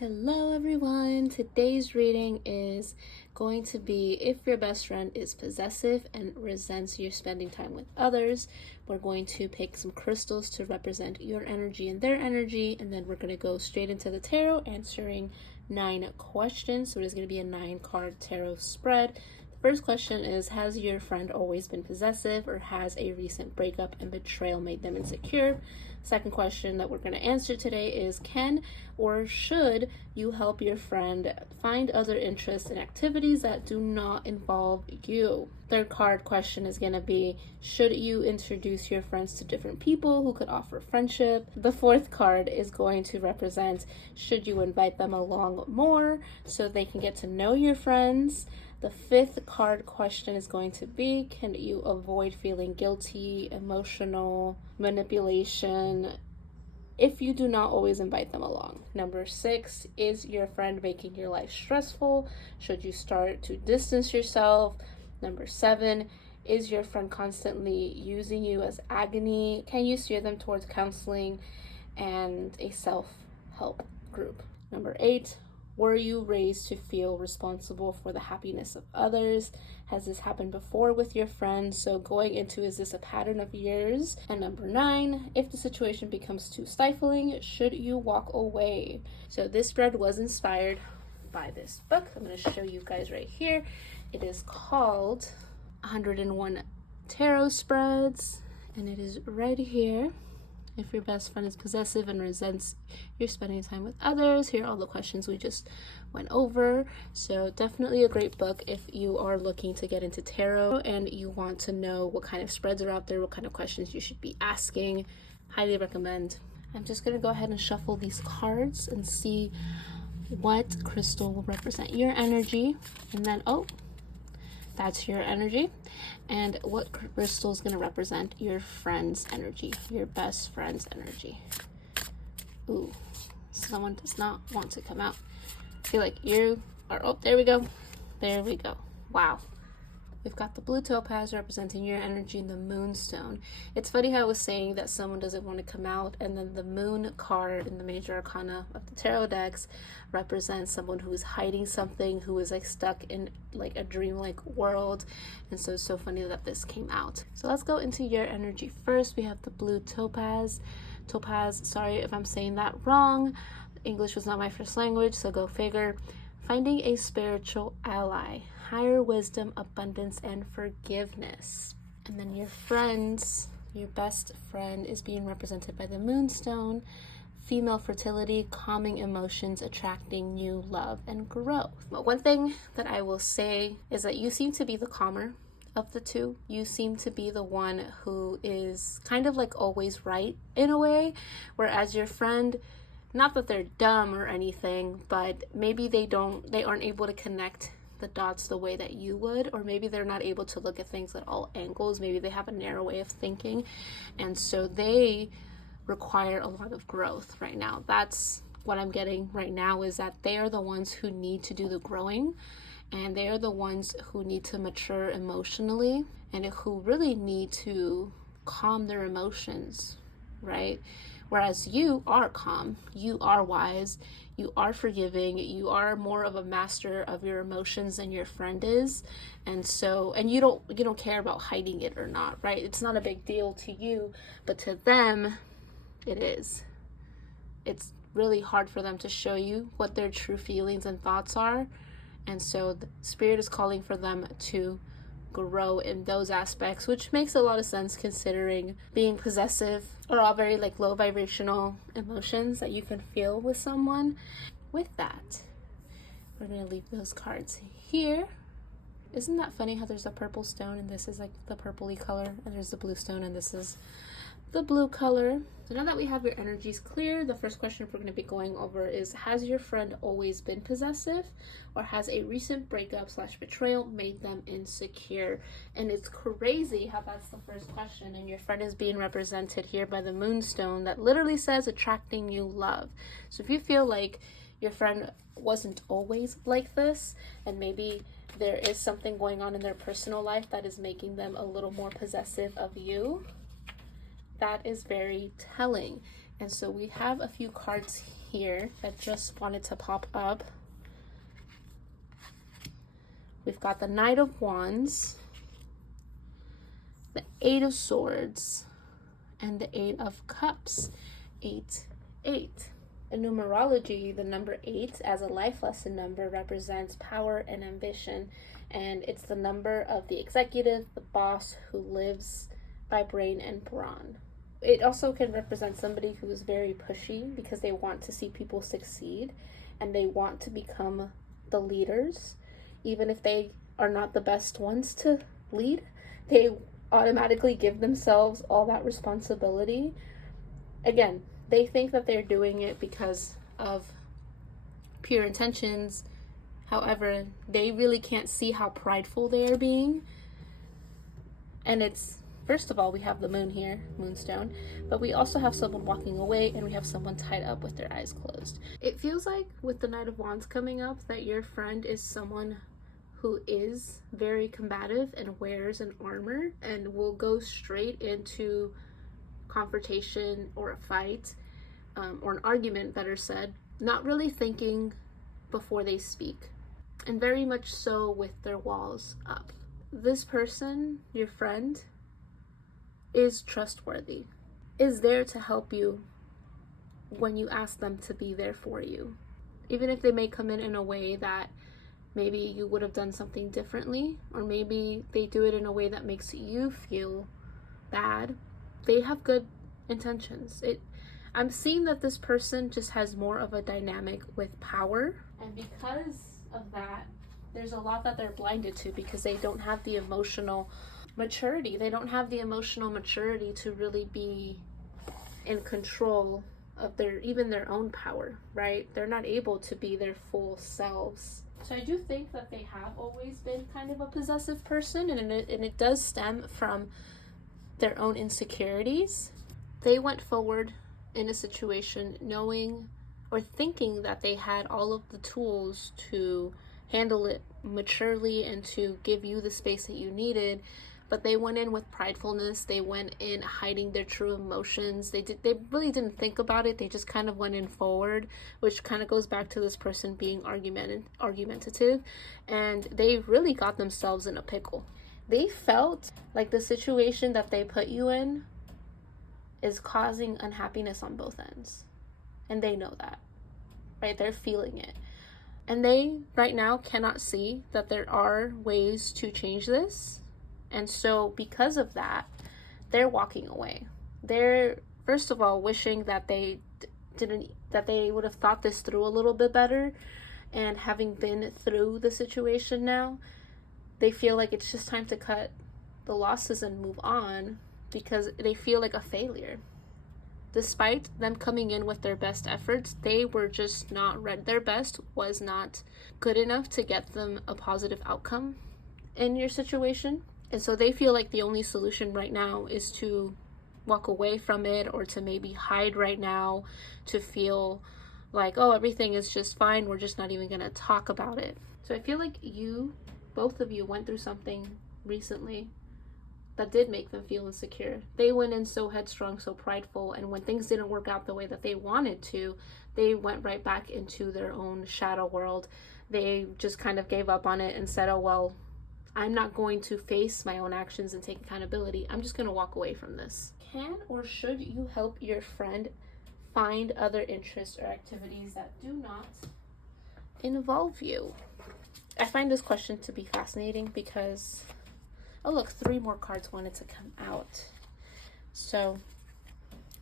Hello everyone, today's reading is going to be if your best friend is possessive and resents you spending time with others. We're going to pick some crystals to represent your energy and their energy, and then we're going to go straight into the tarot answering 9 questions. So it is going to be a 9-card tarot spread. The first question is, has your friend always been possessive, or has a recent breakup and betrayal made them insecure? Second question that we're going to answer today is, can or should you help your friend find other interests and activities that do not involve you? Third card question is going to be, should you introduce your friends to different people who could offer friendship? The fourth card is going to represent, should you invite them along more so they can get to know your friends? The fifth card question is going to be, can you avoid feeling guilty, emotional, manipulation, if you do not always invite them along? Number 6, is your friend making your life stressful? Should you start to distance yourself? Number 7, is your friend constantly using you as agony? Can you steer them towards counseling and a self-help group? Number 8, were you raised to feel responsible for the happiness of others? Has this happened before with your friends? So going into, is this a pattern of yours? And number 9, if the situation becomes too stifling, should you walk away? So this spread was inspired by this book. I'm going to show you guys right here. It is called 101 Tarot Spreads, and it is right here. If your best friend is possessive and resents you're spending time with others, here are all the questions we just went over. So definitely a great book if you are looking to get into tarot and you want to know what kind of spreads are out there, what kind of questions you should be asking. Highly recommend. I'm just going to go ahead and shuffle these cards and see what crystal will represent your energy. And then, that's your energy. And what crystal is going to represent your friend's energy, your best friend's energy? Ooh, someone does not want to come out. I feel like you are, there we go. There we go. Wow. We've got the blue topaz representing your energy and the moonstone. It's funny how I was saying that someone doesn't want to come out, and then the moon card in the major arcana of the tarot decks represents someone who is hiding something, who is like stuck in like a dreamlike world. And so it's so funny that this came out. So let's go into your energy first. We have the blue topaz. Sorry if I'm saying that wrong. English was not my first language, so go figure. Finding a spiritual ally, higher wisdom, abundance, and forgiveness. And then your friends, your best friend is being represented by the moonstone, female fertility, calming emotions, attracting new love and growth. But one thing that I will say is that you seem to be the calmer of the two. You seem to be the one who is kind of like always right in a way, whereas your friend, not that they're dumb or anything, but maybe they aren't able to connect the dots the way that you would, or maybe they're not able to look at things at all angles. Maybe they have a narrow way of thinking, and so they require a lot of growth right now. That's what I'm getting right now, is that they are the ones who need to do the growing, and they are the ones who need to mature emotionally, and who really need to calm their emotions, right? Whereas you are calm, you are wise, you are forgiving, you are more of a master of your emotions than your friend is. And so, and you don't care about hiding it or not, right? It's not a big deal to you, but to them, it is. It's really hard for them to show you what their true feelings and thoughts are. And so the spirit is calling for them to grow in those aspects, which makes a lot of sense considering being possessive are all very like low vibrational emotions that you can feel with someone. With that, we're going to leave those cards here. Isn't that funny how there's a purple stone and this is like the purpley color, and there's the blue stone and this is the blue color? So now that we have your energies clear, the first question we're going to be going over is, has your friend always been possessive, or has a recent breakup / betrayal made them insecure? And it's crazy how that's the first question, and your friend is being represented here by the moonstone that literally says attracting new love. So if you feel like your friend wasn't always like this, and maybe there is something going on in their personal life that is making them a little more possessive of you, that is very telling. And so we have a few cards here that just wanted to pop up. We've got the Knight of Wands, the Eight of Swords, and the Eight of Cups. 8, 8. In numerology, the number 8 as a life lesson number represents power and ambition, and it's the number of the executive, the boss who lives by brain and brawn. It also can represent somebody who is very pushy because they want to see people succeed and they want to become the leaders. Even if they are not the best ones to lead, they automatically give themselves all that responsibility. Again, they think that they're doing it because of pure intentions. However, they really can't see how prideful they are being. And it's, first of all, we have the moon here, moonstone, but we also have someone walking away and we have someone tied up with their eyes closed. It feels like with the Knight of Wands coming up that your friend is someone who is very combative and wears an armor and will go straight into confrontation or a fight, or an argument, better said, not really thinking before they speak, and very much so with their walls up. This person, your friend, is trustworthy, is there to help you when you ask them to be there for you. Even if they may come in a way that maybe you would have done something differently, or maybe they do it in a way that makes you feel bad, they have good intentions. I'm seeing that this person just has more of a dynamic with power, and because of that, there's a lot that they're blinded to because they don't have the emotional maturity. They don't have the emotional maturity to really be in control of even their own power, right? They're not able to be their full selves. So I do think that they have always been kind of a possessive person, and it does stem from their own insecurities. They went forward in a situation knowing or thinking that they had all of the tools to handle it maturely and to give you the space that you needed, but they went in with pridefulness. They went in hiding their true emotions. They really didn't think about it. They just kind of went in forward, which kind of goes back to this person being argumentative, and they really got themselves in a pickle. They felt like the situation that they put you in is causing unhappiness on both ends, and they know that, right? They're feeling it, and they right now cannot see that there are ways to change this. And so because of that, they're walking away. They're, first of all, wishing that they would have thought this through a little bit better, and having been through the situation now, they feel like it's just time to cut the losses and move on because they feel like a failure. Despite them coming in with their best efforts, they were just not ready. Their best was not good enough to get them a positive outcome in your situation. And so they feel like the only solution right now is to walk away from it, or to maybe hide right now, to feel like, oh, everything is just fine. We're just not even going to talk about it. So I feel like both of you went through something recently that did make them feel insecure. They went in so headstrong, so prideful, and when things didn't work out the way that they wanted to, they went right back into their own shadow world. They just kind of gave up on it and said, oh, well, I'm not going to face my own actions and take accountability. I'm just going to walk away from this. Can or should you help your friend find other interests or activities that do not involve you? I find this question to be fascinating because, oh look, 3 more cards wanted to come out. So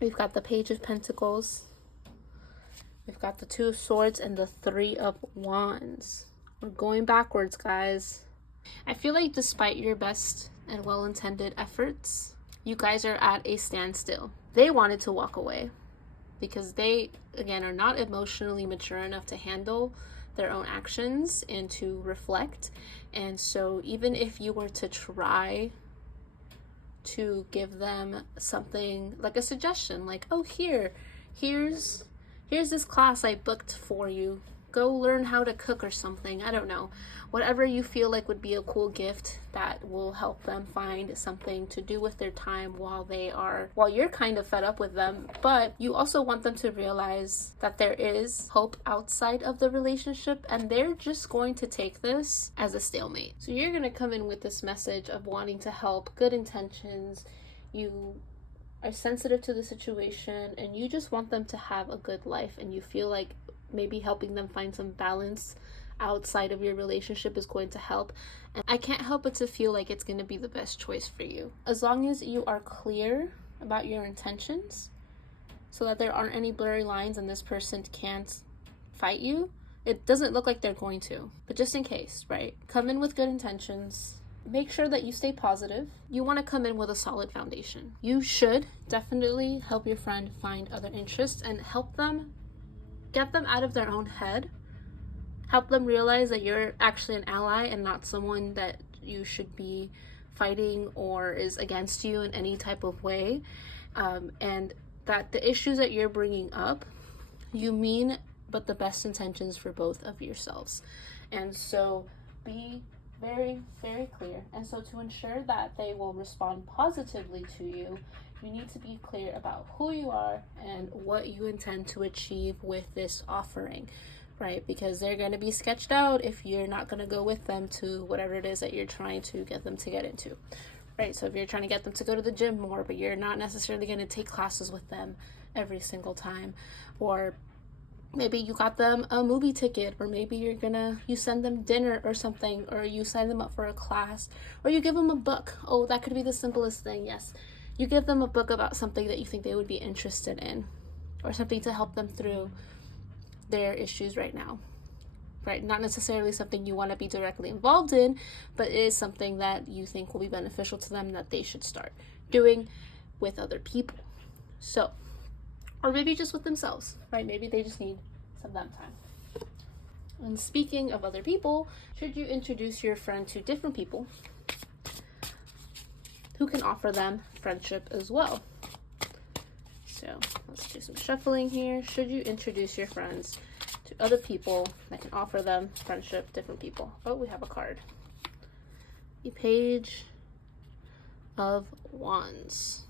we've got the Page of Pentacles, we've got the 2 of Swords, and the 3 of Wands. We're going backwards, guys. I feel like despite your best and well-intended efforts, you guys are at a standstill. They wanted to walk away because they, again, are not emotionally mature enough to handle their own actions and to reflect. And so even if you were to try to give them something like a suggestion, like, oh, here's this class I booked for you, go learn how to cook or something. I don't know. Whatever you feel like would be a cool gift that will help them find something to do with their time while you're kind of fed up with them. But you also want them to realize that there is hope outside of the relationship, and they're just going to take this as a stalemate. So you're going to come in with this message of wanting to help, good intentions. You are sensitive to the situation, and you just want them to have a good life, and you feel like maybe helping them find some balance outside of your relationship is going to help. And I can't help but to feel like it's going to be the best choice for you, as long as you are clear about your intentions so that there aren't any blurry lines and this person can't fight you. It doesn't look like they're going to, but just in case, right? Come in with good intentions. Make sure that you stay positive. You want to come in with a solid foundation. You should definitely help your friend find other interests and help them get them out of their own head. Help them realize that you're actually an ally and not someone that you should be fighting or is against you in any type of way. And that the issues that you're bringing up, you mean but the best intentions for both of yourselves. And so be very, very clear. And so to ensure that they will respond positively to you, you need to be clear about who you are and what you intend to achieve with this offering, right? Because they're going to be sketched out if you're not going to go with them to whatever it is that you're trying to get them to get into, right? So if you're trying to get them to go to the gym more, but you're not necessarily going to take classes with them every single time, or maybe you got them a movie ticket, or maybe you send them dinner or something, or you sign them up for a class, or you give them a book. Oh, that could be the simplest thing. Yes. You give them a book about something that you think they would be interested in, or something to help them through their issues right now, right? Not necessarily something you want to be directly involved in, but it is something that you think will be beneficial to them that they should start doing with other people. So, or maybe just with themselves, right? Maybe they just need some them time. And speaking of other people, should you introduce your friend to different people who can offer them friendship as well? So let's do some shuffling here. Should you introduce your friends to other people that can offer them friendship, different people? Oh, we have a card. The Page of Wands.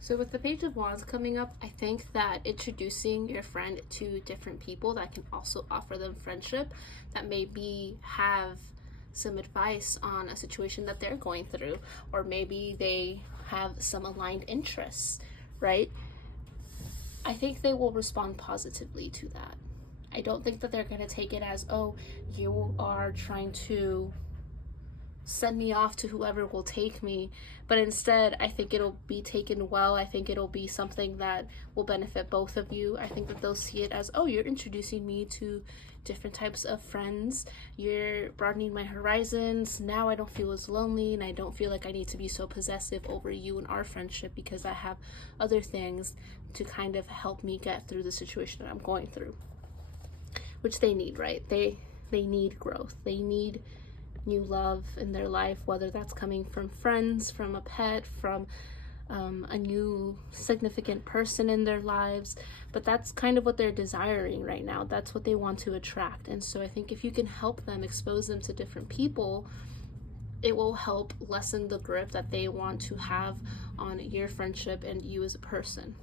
So with the Page of Wands coming up, I think that introducing your friend to different people that can also offer them friendship, that maybe have some advice on a situation that they're going through, or maybe they have some aligned interests, right? I think they will respond positively to that. I don't think that they're going to take it as, oh, you are trying to send me off to whoever will take me, but instead I think it'll be taken well. I think it'll be something that will benefit both of you. I think that they'll see it as, oh, you're introducing me to different types of friends, you're broadening my horizons. Now I don't feel as lonely, and I don't feel like I need to be so possessive over you and our friendship, because I have other things to kind of help me get through the situation that I'm going through, which they need, right? They need growth. They need new love in their life, whether that's coming from friends, from a pet, from a new significant person in their lives. But that's kind of what they're desiring right now. That's what they want to attract. And so I think if you can help them, expose them to different people, it will help lessen the grip that they want to have on your friendship and you as a person.